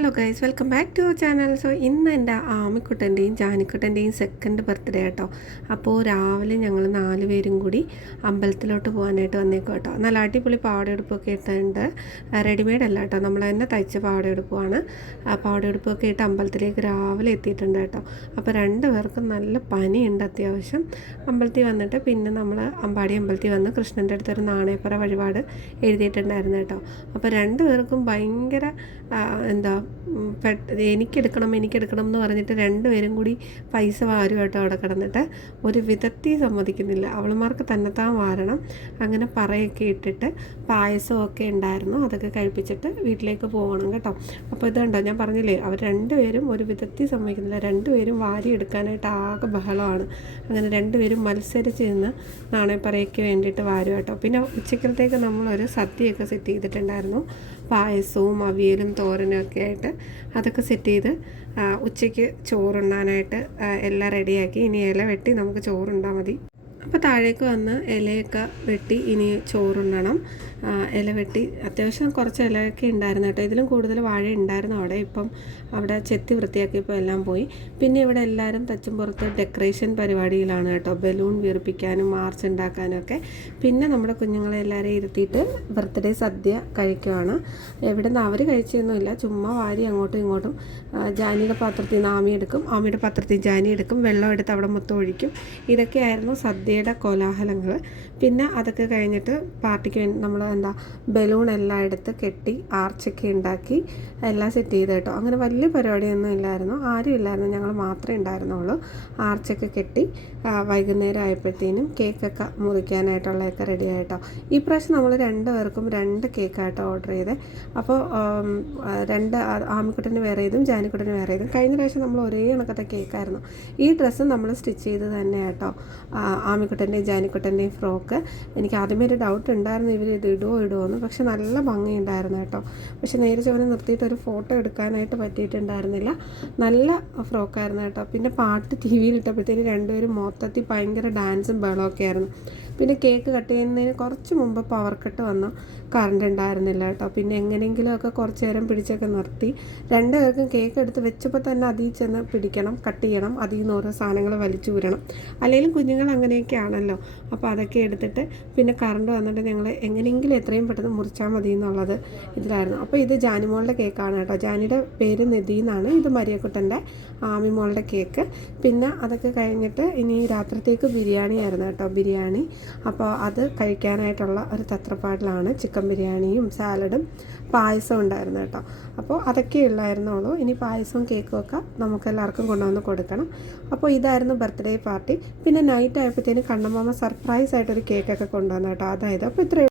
Hello guys, welcome back to our channel. So ഇന്ന് എൻ്റെ ആമിക്കുട്ടൻ്റെയും ജാനിക്കുട്ടൻ്റെയും second birthday കേട്ടോ. അപ്പോൾ രാവിലെ ഞങ്ങൾ 4 പേരും കൂടി അമ്പലത്തിലോട്ട് പോകാനായിട്ട് വന്നേക്കും കേട്ടോ. നല്ല അടിപൊളി പാവടയെടുപ്പൊക്കെ ഇട്ടുണ്ട്. റെഡിമെയ്ഡ് അല്ല കേട്ടോ, നമ്മൾ തന്നെ തയ്ച്ച പാവടയെടുപ്പുമാണ്. പാവടയെടുപ്പൊക്കെ ഇട്ട് അമ്പലത്തിലേക്ക് രാവിലെ എത്തിയിട്ടുണ്ട് കേട്ടോ. അപ്പോൾ 2 പേർക്കും നല്ല പനിയുണ്ട് അത്യാവശ്യം. അമ്പലത്തിൽ വന്നിട്ട് പിന്നെ നമ്മൾ അമ്പാടി അമ്പലത്തിൽ വന്ന് കൃഷ്ണൻ്റെ അടുത്തൊരു നാണയപ്പറ വഴിപാട് എഴുതിയിട്ടുണ്ടായിരുന്നു കേട്ടോ. അപ്പോൾ 2 പേർക്കും ഭയങ്കര എനിക്കെടുക്കണം എന്ന് പറഞ്ഞിട്ട് 2 പേരും കൂടി പൈസ വാരും കേട്ടോ. അവിടെ കിടന്നിട്ട് ഒരു വിധത്തിൽ സമ്മതിക്കുന്നില്ല. അവളുമാർക്ക് തന്നെത്താൻ വാരണം. അങ്ങനെ പറയൊക്കെ ഇട്ടിട്ട് പായസമൊക്കെ ഉണ്ടായിരുന്നു, അതൊക്കെ കഴിപ്പിച്ചിട്ട് വീട്ടിലേക്ക് പോകണം കേട്ടോ. അപ്പോൾ ഇതുണ്ടോ, ഞാൻ പറഞ്ഞില്ലേ, അവർ 2 പേരും ഒരു വിധത്തിൽ സമ്മതിക്കുന്നില്ല. 2 പേരും വാരി എടുക്കാനായിട്ട് ആകെ ബഹളമാണ്. അങ്ങനെ 2 പേരും മത്സരിച്ച് നിന്ന് നാണയപ്പറയ്ക്ക് വേണ്ടിയിട്ട് വാരും കേട്ടോ. പിന്നെ ഉച്ചക്കലത്തേക്ക് നമ്മളൊരു സദ്യയൊക്കെ സെറ്റ് ചെയ്തിട്ടുണ്ടായിരുന്നു. പായസവും അവിയലും തോരനും ഒക്കെ ആയിട്ട് അതൊക്കെ സെറ്റ് ചെയ്ത് ഉച്ചയ്ക്ക് ചോറുണ്ണാനായിട്ട് എല്ലാം റെഡിയാക്കി. ഇനി ഇല വെട്ടി നമുക്ക് ചോറുണ്ടാൽ മതി. അപ്പോൾ താഴേക്ക് വന്ന് ഇലയൊക്കെ വെട്ടി ഇനി ചോറുണ്ണണം. ഇല വെട്ടി അത്യാവശ്യം കുറച്ച് ഇലയൊക്കെ ഉണ്ടായിരുന്നു കേട്ടോ. ഇതിലും കൂടുതൽ വാഴ ഉണ്ടായിരുന്നു അവിടെ. ഇപ്പം അവിടെ ചെത്തി വൃത്തിയാക്കിയപ്പോൾ എല്ലാം പോയി. പിന്നെ ഇവിടെ എല്ലാവരും തച്ചുംപുറത്ത് ഡെക്കറേഷൻ പരിപാടിയിലാണ് കേട്ടോ. ബലൂൺ വീർപ്പിക്കാനും മാർച്ച് ഉണ്ടാക്കാനും ഒക്കെ. പിന്നെ നമ്മുടെ കുഞ്ഞുങ്ങളെ എല്ലാവരെയും ഇരുത്തിയിട്ട് ബർത്ത്ഡേ സദ്യ കഴിക്കുവാണ്. എവിടെ നിന്ന് അവർ കഴിച്ചൊന്നുമില്ല, ചുമ്മാ വാരി അങ്ങോട്ടും ഇങ്ങോട്ടും. ജാനിയുടെ പാത്രത്തിൽ നിന്ന് ആമി എടുക്കും, ആമിയുടെ പാത്രത്തിൽ ജാനി എടുക്കും, വെള്ളം എടുത്ത് അവിടെ മൊത്തം ഒഴിക്കും. ഇതൊക്കെയായിരുന്നു സദ്യയുടെ കോലാഹലങ്ങൾ. പിന്നെ അതൊക്കെ കഴിഞ്ഞിട്ട് പാർട്ടിക്ക് വേണ്ടി നമ്മൾ ബലൂൺ എല്ലാം എടുത്ത് കെട്ടി ആർച്ചൊക്കെ ഉണ്ടാക്കി എല്ലാം സെറ്റ് ചെയ്ത് കേട്ടോ. അങ്ങനെ വലിയ പരിപാടിയൊന്നും ഇല്ലായിരുന്നു, ആരും ഇല്ലായിരുന്നു, ഞങ്ങൾ മാത്രമേ ഉണ്ടായിരുന്നുള്ളൂ. ആർച്ചൊക്കെ കെട്ടി വൈകുന്നേരം ആയപ്പോഴത്തേനും കേക്കൊക്കെ മുറിക്കാനായിട്ടുള്ളതൊക്കെ റെഡി ആയിട്ടോ. ഈ പ്രാവശ്യം നമ്മൾ 2 പേർക്കും 2 കേക്കായിട്ടോ ഓർഡർ ചെയ്തത്. അപ്പോൾ 2 ആമിക്കുട്ടന് വേറെ ഇതും ജാനിക്കുട്ടന് വേറെ ഇതും. കഴിഞ്ഞ പ്രാവശ്യം നമ്മൾ ഒരേ കണക്കത്തെ കേക്കായിരുന്നു. ഈ ഡ്രസ്സ് നമ്മൾ സ്റ്റിച്ച് ചെയ്ത് തന്നെ കേട്ടോ. ആമിക്കുട്ടൻ്റെയും ജാനിക്കുട്ടൻ്റെയും ഫ്രോക്ക്. എനിക്ക് ആദ്യമേ ഒരു ഡൗട്ട് ഉണ്ടായിരുന്നു, ഇവർ ഇത് ഇടുമോ, പക്ഷെ നല്ല ഭംഗിയുണ്ടായിരുന്നു കേട്ടോ. പക്ഷെ നേരെ ചുവനെ നിർത്തിയിട്ട് ഒരു ഫോട്ടോ എടുക്കാനായിട്ട് പറ്റിയിട്ടുണ്ടായിരുന്നില്ല. നല്ല ഫ്രോക്കായിരുന്നു കേട്ടോ. പിന്നെ പാട്ട് ടി വിയിലിട്ടപ്പോഴത്തേന് 2 പേരും മൊത്തത്തിൽ ഭയങ്കര ഡാൻസും ബഹളമൊക്കെ ആയിരുന്നു. പിന്നെ കേക്ക് കട്ട് ചെയ്യുന്നതിന് കുറച്ച് മുമ്പ് പവർ കട്ട് വന്നു, കറണ്ട് ഉണ്ടായിരുന്നില്ല കേട്ടോ. പിന്നെ എങ്ങനെയെങ്കിലുമൊക്കെ കുറച്ച് നേരം പിടിച്ചൊക്കെ നിർത്തി. 2 പേർക്കും കേക്ക് എടുത്ത് വെച്ചപ്പോൾ തന്നെ അതിൽ ചെന്ന് പിടിക്കണം, കട്ട് ചെയ്യണം, അതിൽ നിന്ന് ഓരോ സാധനങ്ങൾ വലിച്ചു ഊരണം. അല്ലെങ്കിലും കുഞ്ഞുങ്ങൾ അങ്ങനെയൊക്കെ ആണല്ലോ. അപ്പോൾ അതൊക്കെ എടുത്തിട്ട് പിന്നെ കറണ്ട് വന്നിട്ട് ഞങ്ങൾ എങ്ങനെയെങ്കിലും എത്രയും പെട്ടെന്ന് മുറിച്ചാൽ മതി എന്നുള്ളത് ഇതിലായിരുന്നു. അപ്പോൾ ഇത് ജാനിമോളുടെ കേക്കാണ് കേട്ടോ. ജാനിയുടെ പേര് നിധി എന്നാണ്. ഇത് മരിയക്കുട്ടൻ്റെ ആമിമോളുടെ കേക്ക്. പിന്നെ അതൊക്കെ കഴിഞ്ഞിട്ട് ഇനി രാത്രിത്തേക്ക് ബിരിയാണി ആയിരുന്നു കേട്ടോ. ബിരിയാണി അപ്പോൾ അത് കഴിക്കാനായിട്ടുള്ള ഒരു തത്രപ്പാടിലാണ്. ചിക്കൻ ബിരിയാണിയും സാലഡും പായസം ഉണ്ടായിരുന്നു കേട്ടോ. അപ്പോൾ അതൊക്കെ ഉള്ളായിരുന്നുള്ളൂ. ഇനി പായസവും കേക്കും ഒക്കെ നമുക്കെല്ലാവർക്കും കൊണ്ടുവന്ന് കൊടുക്കണം. അപ്പോൾ ഇതായിരുന്നു ബർത്ത്ഡേ പാർട്ടി. പിന്നെ നൈറ്റ് ആയപ്പോഴത്തേനും കണ്ണമ്മ സർപ്രൈസ് ആയിട്ടൊരു കേക്കൊക്കെ കൊണ്ടുവന്നു കേട്ടോ. അതായത് അപ്പോൾ ഇത്രയും